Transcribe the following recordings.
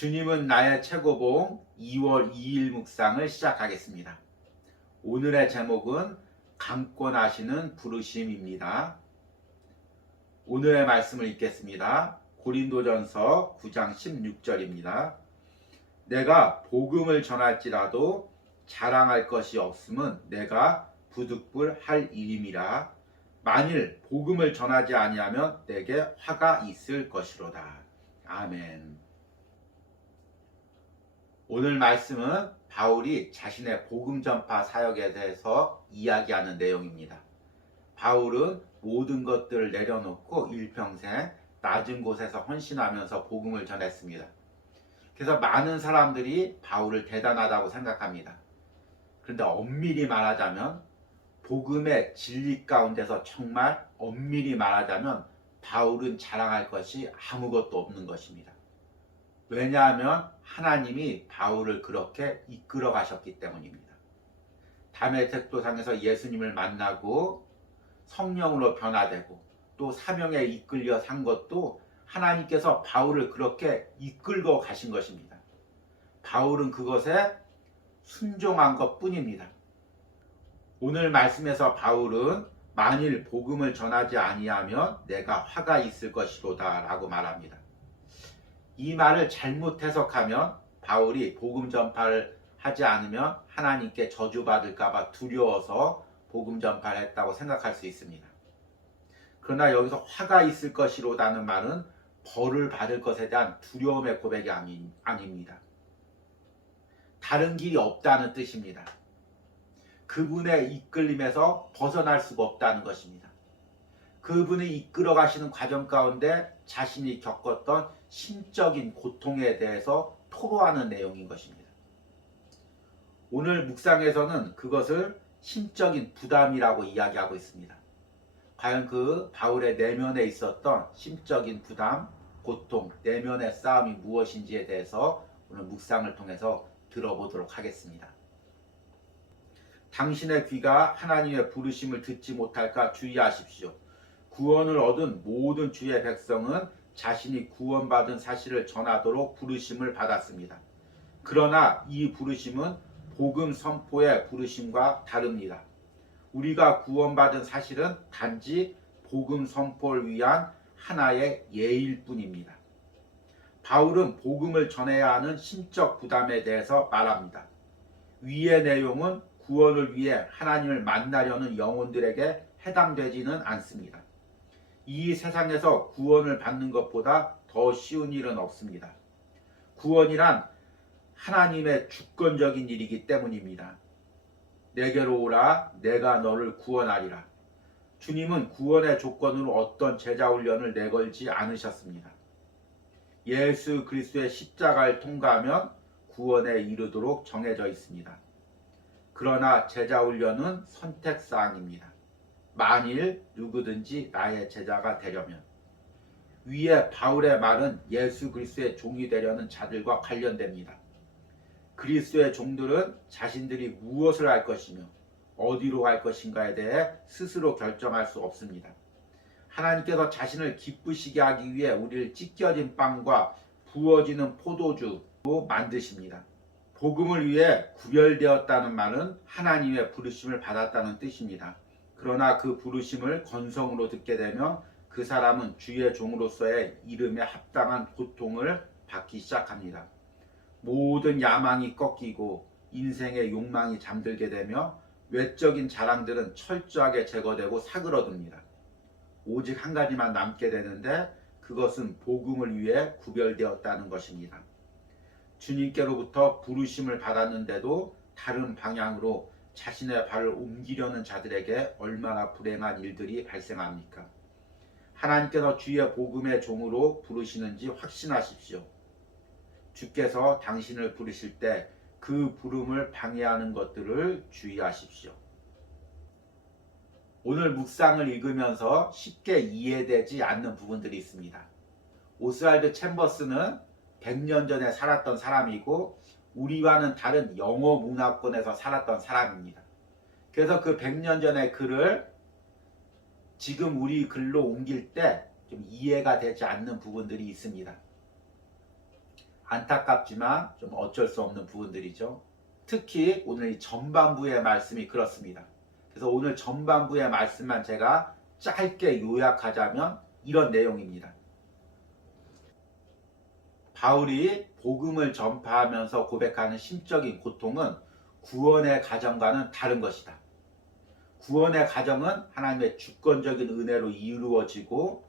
주님은 나의 최고봉 2월 2일 묵상을 시작하겠습니다. 오늘의 제목은 강권하시는 부르심입니다. 오늘의 말씀을 읽겠습니다. 고린도전서 9장 16절입니다. 내가 복음을 전할지라도 자랑할 것이 없음은 내가 부득불할 일임이라. 만일 복음을 전하지 아니하면 내게 화가 있을 것이로다. 아멘. 오늘 말씀은 바울이 자신의 복음 전파 사역에 대해서 이야기하는 내용입니다. 바울은 모든 것들을 내려놓고 일평생 낮은 곳에서 헌신하면서 복음을 전했습니다. 그래서 많은 사람들이 바울을 대단하다고 생각합니다. 그런데 엄밀히 말하자면 복음의 진리 가운데서 정말 엄밀히 말하자면 바울은 자랑할 것이 아무것도 없는 것입니다. 왜냐하면 하나님이 바울을 그렇게 이끌어 가셨기 때문입니다. 담에색도상에서 예수님을 만나고 성령으로 변화되고 또 사명에 이끌려 산 것도 하나님께서 바울을 그렇게 이끌고 가신 것입니다. 바울은 그것에 순종한 것뿐입니다. 오늘 말씀에서 바울은 만일 복음을 전하지 아니하면 내가 화가 있을 것이로다 라고 말합니다. 이 말을 잘못 해석하면 바울이 복음 전파를 하지 않으면 하나님께 저주받을까봐 두려워서 복음 전파를 했다고 생각할 수 있습니다. 그러나 여기서 화가 있을 것이로다는 말은 벌을 받을 것에 대한 두려움의 고백이 아닙니다. 다른 길이 없다는 뜻입니다. 그분의 이끌림에서 벗어날 수가 없다는 것입니다. 그분이 이끌어 가시는 과정 가운데 자신이 겪었던 심적인 고통에 대해서 토로하는 내용인 것입니다. 오늘 묵상에서는 그것을 심적인 부담이라고 이야기하고 있습니다. 과연 그 바울의 내면에 있었던 심적인 부담, 고통, 내면의 싸움이 무엇인지에 대해서 오늘 묵상을 통해서 들어보도록 하겠습니다. 당신의 귀가 하나님의 부르심을 듣지 못할까 주의하십시오. 구원을 얻은 모든 주의 백성은 자신이 구원받은 사실을 전하도록 부르심을 받았습니다. 그러나 이 부르심은 복음 선포의 부르심과 다릅니다. 우리가 구원받은 사실은 단지 복음 선포를 위한 하나의 예일 뿐입니다. 바울은 복음을 전해야 하는 심적 부담에 대해서 말합니다. 위의 내용은 구원을 위해 하나님을 만나려는 영혼들에게 해당되지는 않습니다. 이 세상에서 구원을 받는 것보다 더 쉬운 일은 없습니다. 구원이란 하나님의 주권적인 일이기 때문입니다. 내게로 오라, 내가 너를 구원하리라. 주님은 구원의 조건으로 어떤 제자훈련을 내걸지 않으셨습니다. 예수 그리스도의 십자가를 통과하면 구원에 이르도록 정해져 있습니다. 그러나 제자훈련은 선택사항입니다. 만일 누구든지 나의 제자가 되려면. 위에 바울의 말은 예수 그리스도의 종이 되려는 자들과 관련됩니다. 그리스도의 종들은 자신들이 무엇을 할 것이며 어디로 갈 것인가에 대해 스스로 결정할 수 없습니다. 하나님께서 자신을 기쁘시게 하기 위해 우리를 찢겨진 빵과 부어지는 포도주로 만드십니다. 복음을 위해 구별되었다는 말은 하나님의 부르심을 받았다는 뜻입니다. 그러나 그 부르심을 건성으로 듣게 되면 그 사람은 주의 종으로서의 이름에 합당한 고통을 받기 시작합니다. 모든 야망이 꺾이고 인생의 욕망이 잠들게 되며 외적인 자랑들은 철저하게 제거되고 사그러듭니다. 오직 한 가지만 남게 되는데 그것은 복음을 위해 구별되었다는 것입니다. 주님께로부터 부르심을 받았는데도 다른 방향으로 자신의 발을 옮기려는 자들에게 얼마나 불행한 일들이 발생합니까? 하나님께서 주의 복음의 종으로 부르시는지 확신하십시오. 주께서 당신을 부르실 때 그 부름을 방해하는 것들을 주의하십시오. 오늘 묵상을 읽으면서 쉽게 이해되지 않는 부분들이 있습니다. 오스왈드 챔버스는 100년 전에 살았던 사람이고 우리와는 다른 영어 문화권에서 살았던 사람입니다. 그래서 그 100년 전의 글을 지금 우리 글로 옮길 때 좀 이해가 되지 않는 부분들이 있습니다. 안타깝지만 좀 어쩔 수 없는 부분들이죠. 특히 오늘 이 전반부의 말씀이 그렇습니다. 그래서 오늘 전반부의 말씀만 제가 짧게 요약하자면 이런 내용입니다. 바울이 복음을 전파하면서 고백하는 심적인 고통은 구원의 과정과는 다른 것이다. 구원의 과정은 하나님의 주권적인 은혜로 이루어지고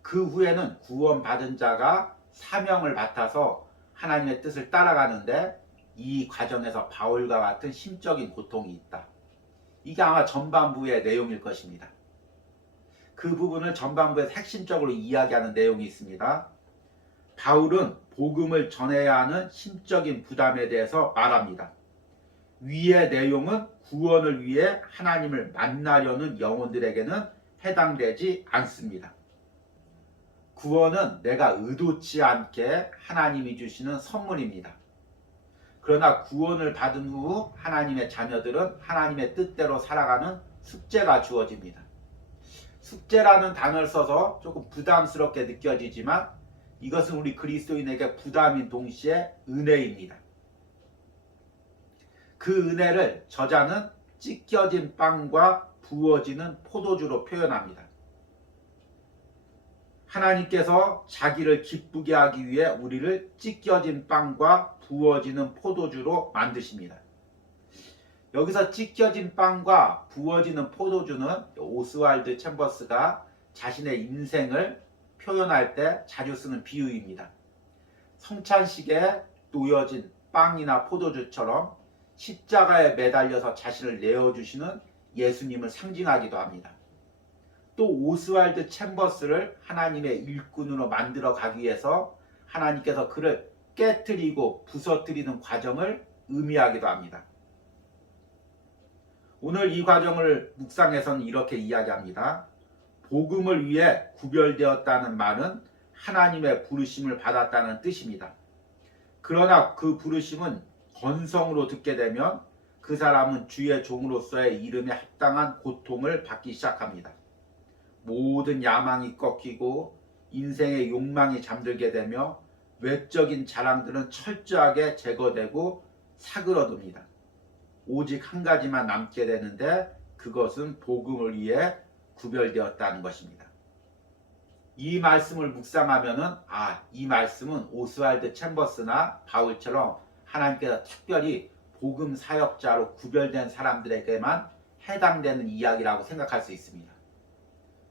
그 후에는 구원받은 자가 사명을 맡아서 하나님의 뜻을 따라가는데 이 과정에서 바울과 같은 심적인 고통이 있다. 이게 아마 전반부의 내용일 것입니다. 그 부분을 전반부에서 핵심적으로 이야기하는 내용이 있습니다. 바울은 복음을 전해야 하는 심적인 부담에 대해서 말합니다. 위의 내용은 구원을 위해 하나님을 만나려는 영혼들에게는 해당되지 않습니다. 구원은 내가 의도치 않게 하나님이 주시는 선물입니다. 그러나 구원을 받은 후 하나님의 자녀들은 하나님의 뜻대로 살아가는 숙제가 주어집니다. 숙제라는 단어를 써서 조금 부담스럽게 느껴지지만 이것은 우리 그리스도인에게 부담인 동시에 은혜입니다. 그 은혜를 저자는 찢겨진 빵과 부어지는 포도주로 표현합니다. 하나님께서 자기를 기쁘게 하기 위해 우리를 찢겨진 빵과 부어지는 포도주로 만드십니다. 여기서 찢겨진 빵과 부어지는 포도주는 오스왈드 챔버스가 자신의 인생을 표현할 때 자주 쓰는 비유입니다. 성찬식에 놓여진 빵이나 포도주처럼 십자가에 매달려서 자신을 내어주시는 예수님을 상징하기도 합니다. 또 오스왈드 챔버스를 하나님의 일꾼으로 만들어 가기 위해서 하나님께서 그를 깨트리고 부서뜨리는 과정을 의미하기도 합니다. 오늘 이 과정을 묵상해서는 이렇게 이야기합니다. 복음을 위해 구별되었다는 말은 하나님의 부르심을 받았다는 뜻입니다. 그러나 그 부르심은 건성으로 듣게 되면 그 사람은 주의 종으로서의 이름에 합당한 고통을 받기 시작합니다. 모든 야망이 꺾이고 인생의 욕망이 잠들게 되며 외적인 자랑들은 철저하게 제거되고 사그러듭니다. 오직 한 가지만 남게 되는데 그것은 복음을 위해 구별되었다는 것입니다. 이 말씀을 묵상하면은 이 말씀은 오스왈드 챔버스나 바울처럼 하나님께서 특별히 복음 사역자로 구별된 사람들에게만 해당되는 이야기라고 생각할 수 있습니다.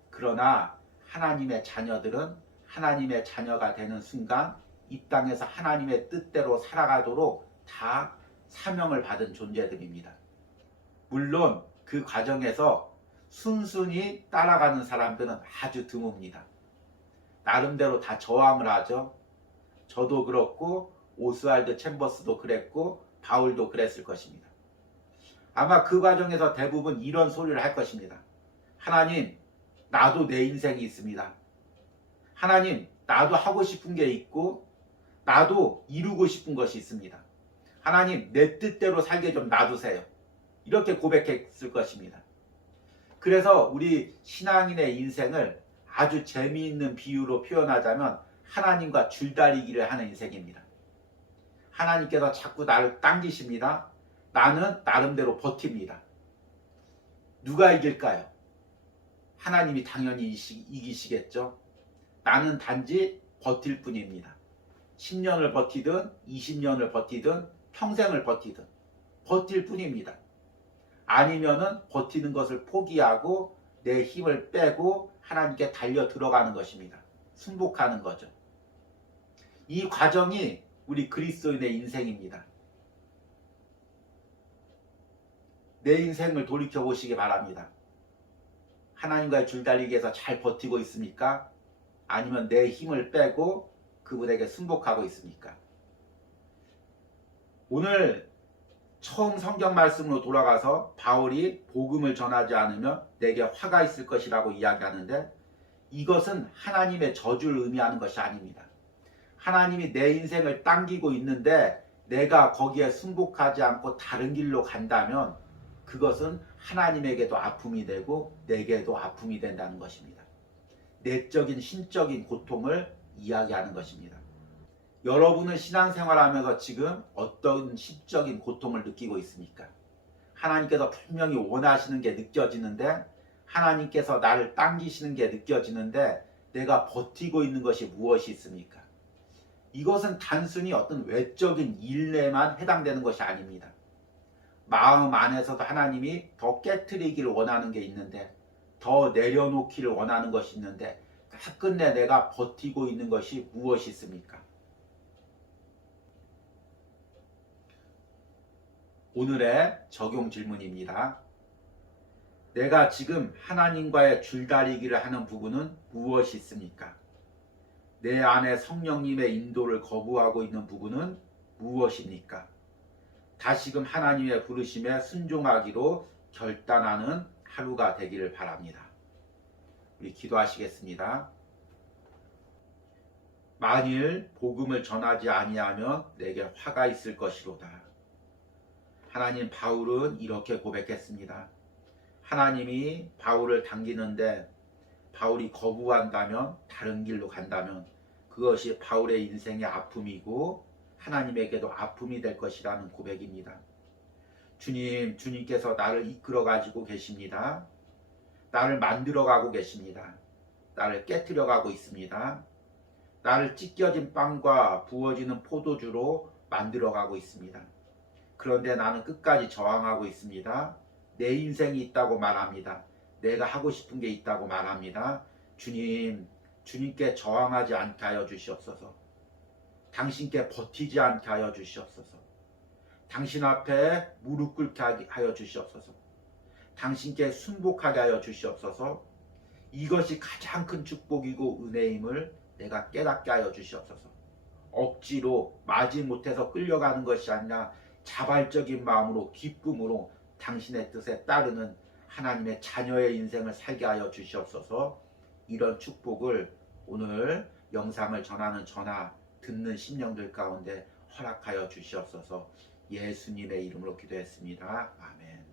그러나 하나님의 자녀들은 하나님의 자녀가 되는 순간 이 땅에서 하나님의 뜻대로 살아가도록 다 사명을 받은 존재들입니다. 물론 그 과정에서 순순히 따라가는 사람들은 아주 드뭅니다. 나름대로 다 저항을 하죠. 저도 그렇고 오스왈드 챔버스도 그랬고 바울도 그랬을 것입니다. 아마 그 과정에서 대부분 이런 소리를 할 것입니다. 하나님, 나도 내 인생이 있습니다. 하나님, 나도 하고 싶은 게 있고 나도 이루고 싶은 것이 있습니다. 하나님, 내 뜻대로 살게 좀 놔두세요. 이렇게 고백했을 것입니다. 그래서 우리 신앙인의 인생을 아주 재미있는 비유로 표현하자면 하나님과 줄다리기를 하는 인생입니다. 하나님께서 자꾸 나를 당기십니다. 나는 나름대로 버팁니다. 누가 이길까요? 하나님이 당연히 이기시겠죠. 나는 단지 버틸 뿐입니다. 10년을 버티든 20년을 버티든 평생을 버티든 버틸 뿐입니다. 아니면은 버티는 것을 포기하고 내 힘을 빼고 하나님께 달려 들어가는 것입니다. 순복하는 거죠. 이 과정이 우리 그리스도인의 인생입니다. 내 인생을 돌이켜 보시기 바랍니다. 하나님과의 줄다리기에서 잘 버티고 있습니까? 아니면 내 힘을 빼고 그분에게 순복하고 있습니까? 오늘 처음 성경 말씀으로 돌아가서 바울이 복음을 전하지 않으면 내게 화가 있을 것이라고 이야기하는데 이것은 하나님의 저주를 의미하는 것이 아닙니다. 하나님이 내 인생을 당기고 있는데 내가 거기에 순복하지 않고 다른 길로 간다면 그것은 하나님에게도 아픔이 되고 내게도 아픔이 된다는 것입니다. 내적인 신적인 고통을 이야기하는 것입니다. 여러분은 신앙생활하면서 지금 어떤 심적인 고통을 느끼고 있습니까? 하나님께서 분명히 원하시는 게 느껴지는데, 하나님께서 나를 당기시는 게 느껴지는데 내가 버티고 있는 것이 무엇이 있습니까? 이것은 단순히 어떤 외적인 일에만 해당되는 것이 아닙니다. 마음 안에서도 하나님이 더 깨트리기를 원하는 게 있는데, 더 내려놓기를 원하는 것이 있는데, 끝내 내가 버티고 있는 것이 무엇이 있습니까? 오늘의 적용 질문입니다. 내가 지금 하나님과의 줄다리기를 하는 부분은 무엇이 있습니까? 내 안에 성령님의 인도를 거부하고 있는 부분은 무엇입니까? 다시금 하나님의 부르심에 순종하기로 결단하는 하루가 되기를 바랍니다. 우리 기도하시겠습니다. 만일 복음을 전하지 아니하면 내게 화가 있을 것이로다. 하나님, 바울은 이렇게 고백했습니다. 하나님이 바울을 당기는데 바울이 거부한다면, 다른 길로 간다면 그것이 바울의 인생의 아픔이고 하나님에게도 아픔이 될 것이라는 고백입니다. 주님, 주님께서 나를 이끌어 가지고 계십니다. 나를 만들어 가고 계십니다. 나를 깨트려 가고 있습니다. 나를 찢겨진 빵과 부어지는 포도주로 만들어 가고 있습니다. 그런데 나는 끝까지 저항하고 있습니다. 내 인생이 있다고 말합니다. 내가 하고 싶은 게 있다고 말합니다. 주님, 주님께 저항하지 않게 하여 주시옵소서. 당신께 버티지 않게 하여 주시옵소서. 당신 앞에 무릎 꿇게 하여 주시옵소서. 당신께 순복하게 하여 주시옵소서. 이것이 가장 큰 축복이고 은혜임을 내가 깨닫게 하여 주시옵소서. 억지로 마지못해서 끌려가는 것이 아니라 자발적인 마음으로, 기쁨으로 당신의 뜻에 따르는 하나님의 자녀의 인생을 살게 하여 주시옵소서. 이런 축복을 오늘 영상을 전하는 저나 듣는 심령들 가운데 허락하여 주시옵소서. 예수님의 이름으로 기도했습니다. 아멘.